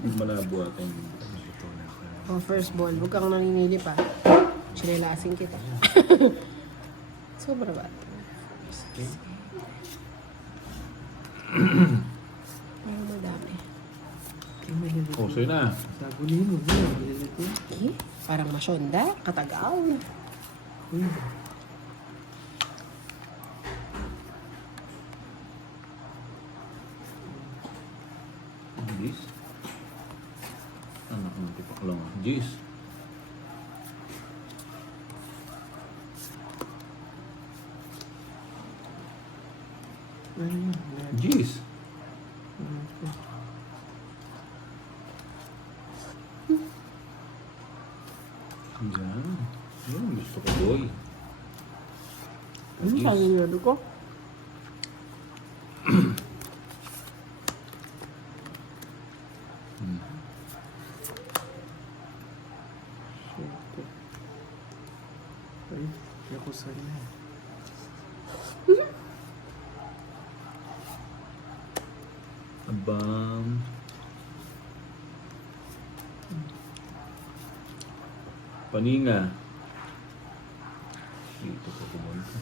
Malabo ata yung Oh, first ball. Huwag kang naninili pa. Sinelasin kita. Sobra ba? Ay, madami. Oh, so yun na. Sabulin mo ba? Ito. Eh, parang masyonda. Katagaw. Jeez. Anak ng tipak lang. Jeez. Jeez. Yan. Yan, gusto ko boy. Ano sa nyo ko? Ay, ako sana. Abang. Paninga. Dito ko kumunta.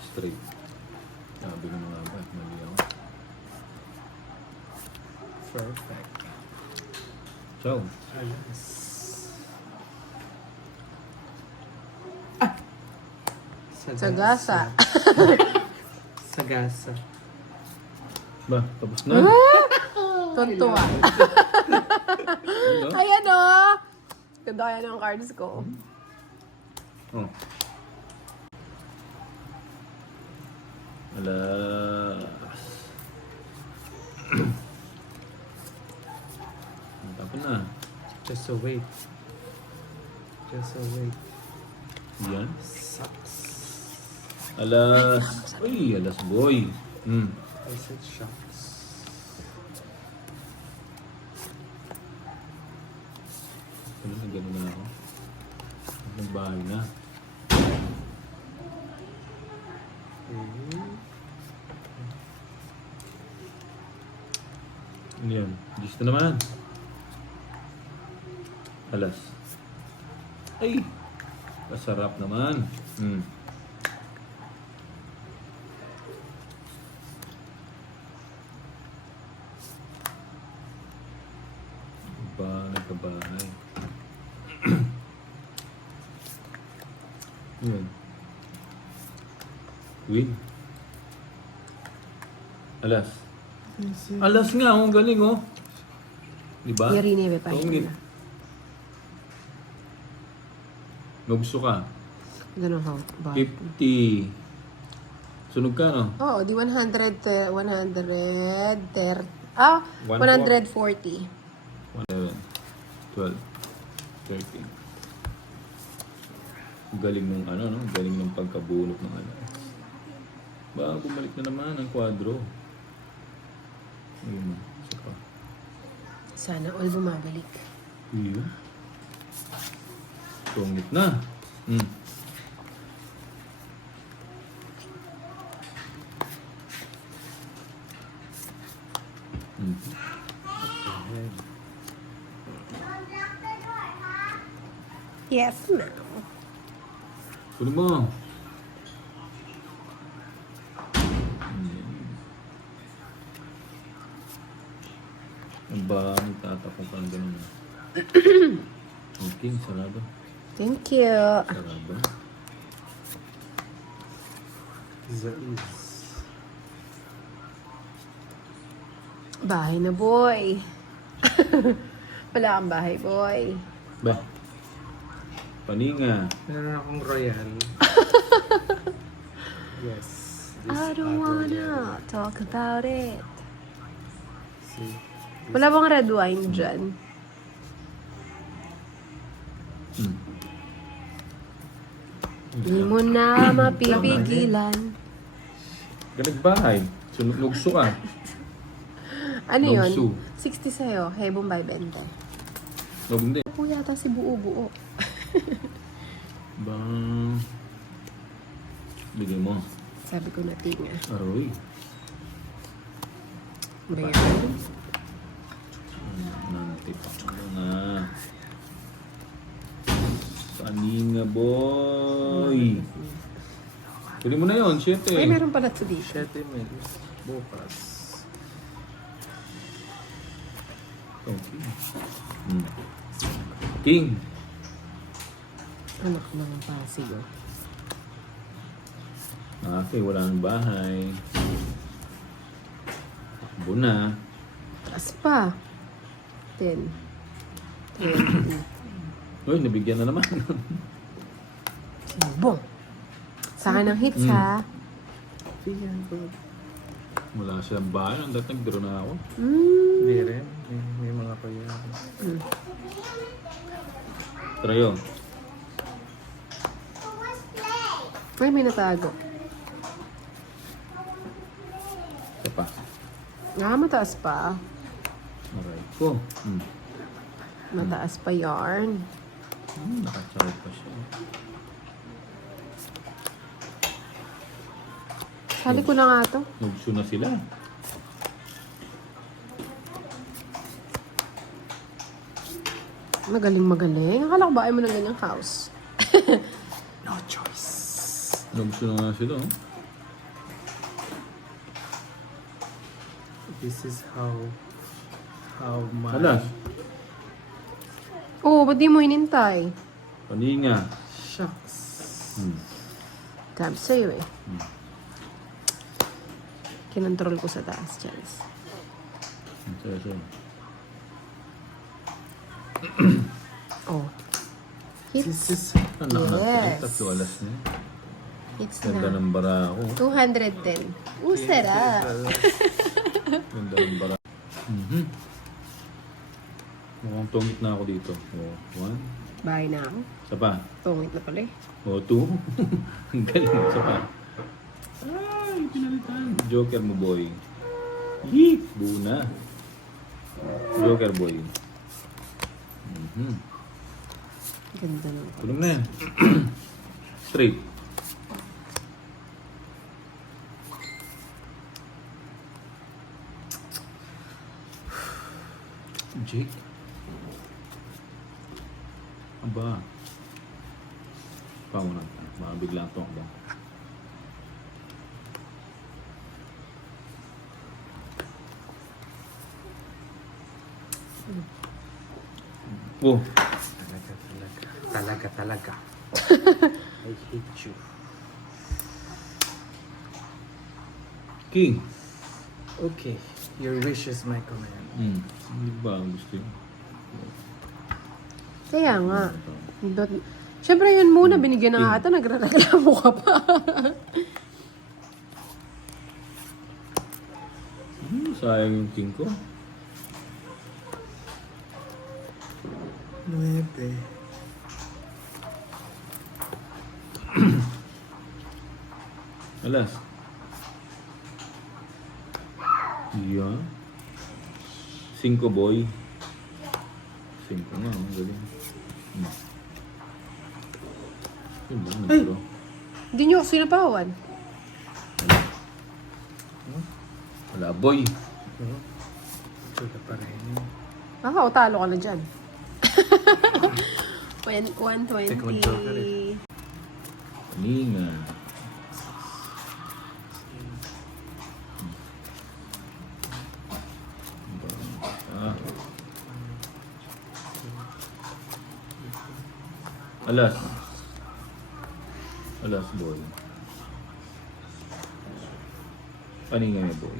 Straight. Sabi ko na nga ba, mali ako. Perfect. Ciao. Alas. Sagasa. Sagasa. Ba, tapos na. Tontuwa. Ano? Ayan o. Ganda kaya ng cards ko. Oh. Alas. Tapos na. Just a wait. Just a wait. Yan. Sucks. Alas. Uy, alas boy. I said shucks. Ano na gano'n na ako? Nagbahay na. Ano yan? Diyos na naman. Alas. Ay! Kasarap naman. Ba, nagkabahay. Yun. Win. Alas. Alas nga, ang galing oh. Diba? Yari ni Bepa. Tungit. Naggusto ka? Ganun ho. Ba? 50. Sunog ka, no? Oo, di 100, 140. 11, 12, 13. Ang galing ng ano, no? Ang galing ng pagkabunot ng ano. Ba, bumalik na naman ang kwadro. Ayun, isa pa. Sana all bumabalik. Ayun. Tungit na. Yes, ma'am. Kunin mo. Ang ba, nagtatapong ka ng ganun. Okay, sarado. Thank you. Sarado. Zais. Bahay na, boy. Wala kang bahay, boy. Ba? Paninga. Meron akong royal. Yes. I don't wanna talk about it. See? Wala bang red wine dyan? Hindi mo na mapipigilan. Galag bahay. Nugso ka. Ano Nugso. yun? 60 sa'yo. Hebong by 20. Wag hindi. Po yata si buo-buo. Bang. Bigay mo. Sabi ko na tinga. Aroy. Bayan. Nantipak mo na. Paninga, boy. Pwede mo na yun, 7. Ay, meron pala ito dito. 7 mil. Bukas. Okay. King. Anak mga Pasig. Oh. Okay, wala nang bahay. Takbo na. Taas pa. 10. 20. Uy, nabigyan na naman. Bong. Sa akin ng hits, ha? Bigyan ko. Wala siyang bahay. Ang dating nagdro na ako. Hindi rin. May mga kaya. Trayo. Ay, may natago. Isa pa. Mataas pa. Aray ko. Mataas pa yarn. Nakachart pa siya. Sali ko na nga to. Nagsu na sila. Magaling. Akala ko ba ayaw mo ng ganyang house? No choice. Nagsu na nga sila. Oh. This is how my... Alas. Oo, ba't di mo hinintay? Paninga. Shucks. Sabi sa'yo eh. Kinontrol ko sa taas, Charles. Sige. Oh. Hits. This is... Anak Yes. Tatlo alas na. Hits Ganda na. ng bara ako. 210. Sarap. Ganda ng bara. Mukhang tungit na ako dito. Oh, 1. Bahay na ako. Isa pa. Tungit na pala eh. Oh, 2. Ang galing. Isa pa. Ay, pinalitan. Joker mo, boy. Yeet! Buo na. Joker, boy. Ganda na. Tulong na yan. Straight. Jake. Aba. Paano na? Baka biglang ito ba? Oh. Talaga. I hate you. King. Okay. Your wish is my command. Hindi ba ang gusto yun? Kaya nga. Siyempre yun muna, binigyan na nga ata, nagreklamo ka pa. Sayang yung king ko. 9. Alas. Yan. 5 boy. 5 nga, ang galing. Yun ba, nagro? Hindi nyo ako sinapawan. Wala, boy. Suga pa rin. O talo ka na dyan. 120. Take one joker eh. Paninga. Alas. Alas, boy. Paninga niya, boy.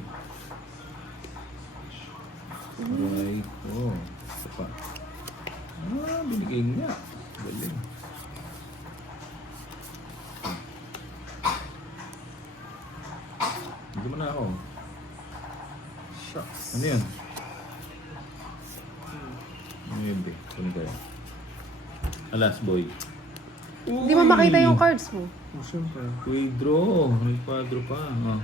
Aray. Oh, isa pa. Binigay niya. Galing. Hindi mo na ako. Shucks. Ano yan? Ano yun, be? Ano kaya? Alas, boy. Hindi mo makita yung cards mo. Oh, siyempre. Quadro. May quadro pa. Oh.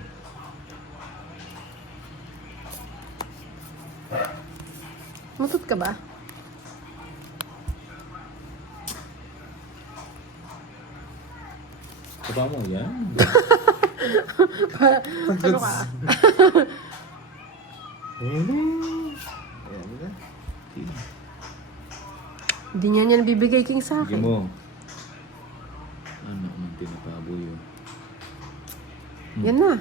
Mutot ka ba? Sapa mo, yan. Ano ka? Ayan na. Sige. Hindi niya yan bibigay king sa Sige akin. mo. Ano naman tinapaboy yun? Yan na.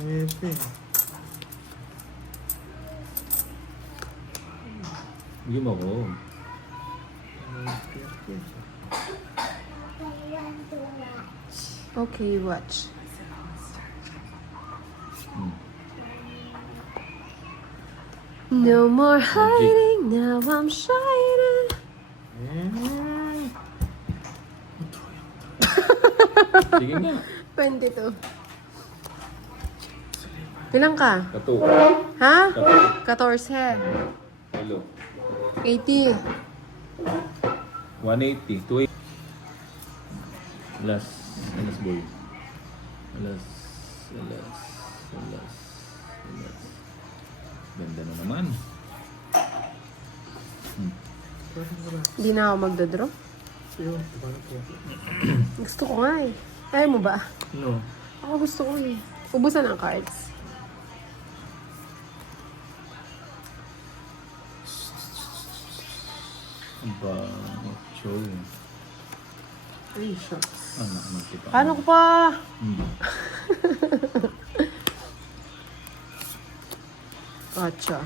Ito. Sige mo ko. Okay, watch. No more hiding, now I'm shining. Sige nga. 22. Ilang ka? Kato. Ha? Kato. 14. Hello. 80. 180. 280. Alas. Alas boy. Alas. Alas. Alas. Alas. Ganda na naman. Hindi na ako magdodraw. Yun, paano po? Gusto ko nga eh. Ayaw mo ba? No. Ako gusto ko eh. Ubusan ang cards. Aba. Show. Ay, shucks. Anak ng tipa. Paano ko pa? Gotcha.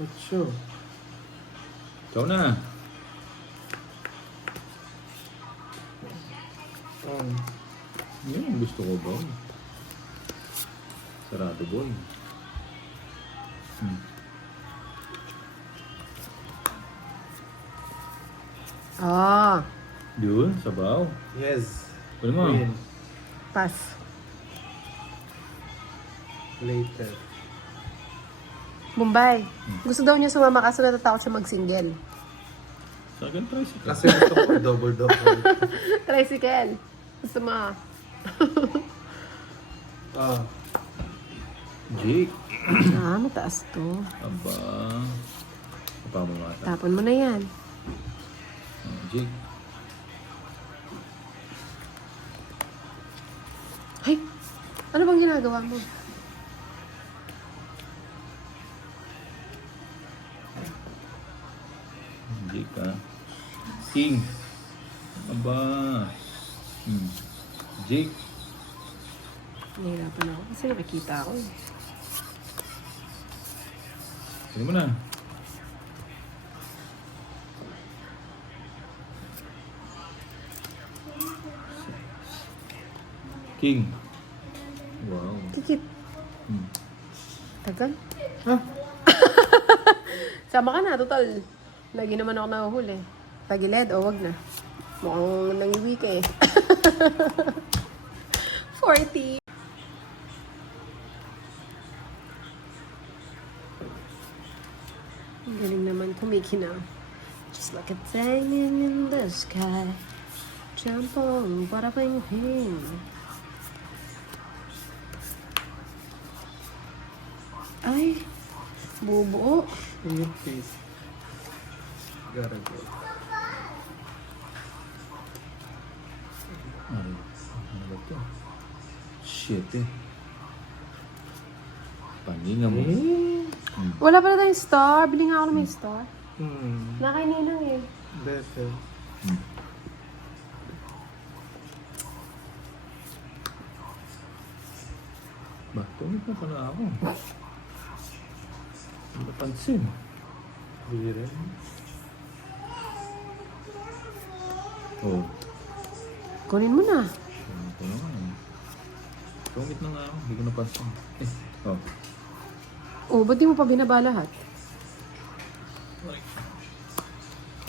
Ocho. Ikaw na. Yun ang gusto ko ba? Sarado boy. Ah, Yun, sabaw. Yes. Pwede mo. Win. pass. Later. Bombay. Gusto daw niya sumama kaso natatakot siya mag-single. Sa akin, tricycle. Kasi gusto ko double-double. Tricycle. Gusto mo. Ah. Jake. Ah, mataas to. Aba. Papa mo mata. Tapon mo na yan. Jake. Ay! Ano bang ginagawa mo? Jake ka. King. Aba. Jake. Nahirapan ako kasi nakikita ako eh. Pwede mo na. King. Wow. Kikit. Tagal. Ha? Sama ka na, total. Lagi naman ako nahuhuli. Tagilid, o wag na. Mukhang nangiwi ka eh. 40. Ang galing naman kumikinaw. Just like a diamond in the sky. Jump on, para pa yung hing. Ay, bubuo. In your face. Gotta go. Ano ba ito? Shit eh. Paninga mo. Wala pala tayong star. Bili nga ako ng may star. Nakaininang eh. Better. Ba, tumit na pala ako. Hindi napansin. Di rin. Oh. Kunin mo na. Ano ko naman eh. Tumit na nga ako. Hindi ko napansin. Oh. Oh, ba't di mo pa binaba lahat?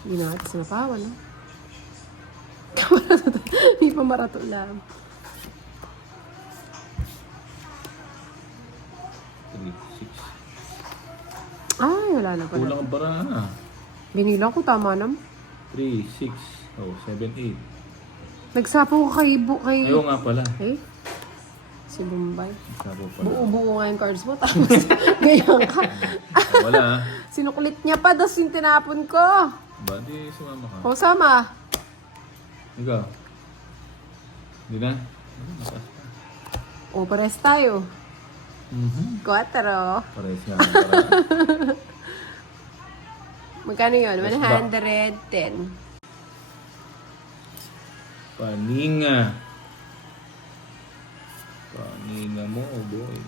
Hindi na natin sinapawan, no? Hindi pa marato lang. 3, 6. Ay, wala na pala. Kulang ang bara na. Binilang ko, tama naman. 3, 6. Oh, 7, 8. Nagsapo ko kay... Ayaw nga pala. Eh? Si Bombay. Sabo pa na. Buo-buo nga yung cards mo, tapos ganyan ka. Wala ah. Sinuklit niya pa, tapos yung tinapon ko. Ba, di sumama ka. O, sama. Ikaw. Hindi na? Mataas pa. O, pares tayo. 4. Parehas nga. Para. Magkano yun? Yes, 110. Paninga. Paninga mo, oh boy.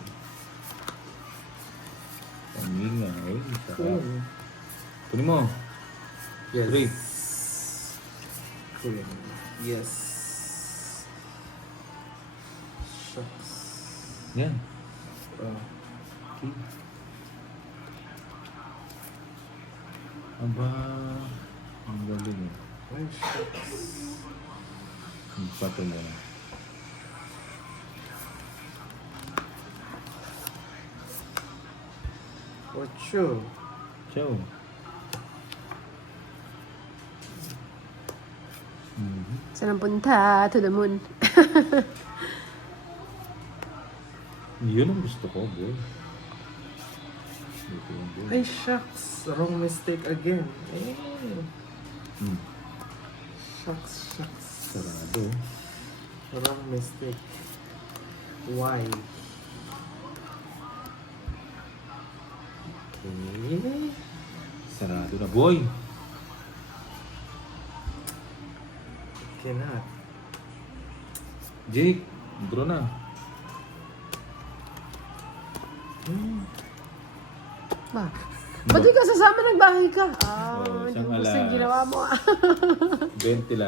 Paninga. Uy, sarap. Tuloy mo. Yes. Three. Queen. Yes. Shucks. Yan. Okay. Aba. Ang galing eh. Ay, shucks. Ang pato mo. Ocho. Ciao. Saan ang punta? To the moon. Yun ang gusto ko, boy. Ito yung boy. Ay, shucks. Wrong mistake again. Eh. Shucks, shucks. Sarado. Wrong mistake. Why? Okay. Sarado na, boy. Cannot. Jake, draw na. Ba? Ba't di ka sasama nagbahay ka? Oh, Hindi isang mo gusto alas. yung ginawa mo. 20 lang.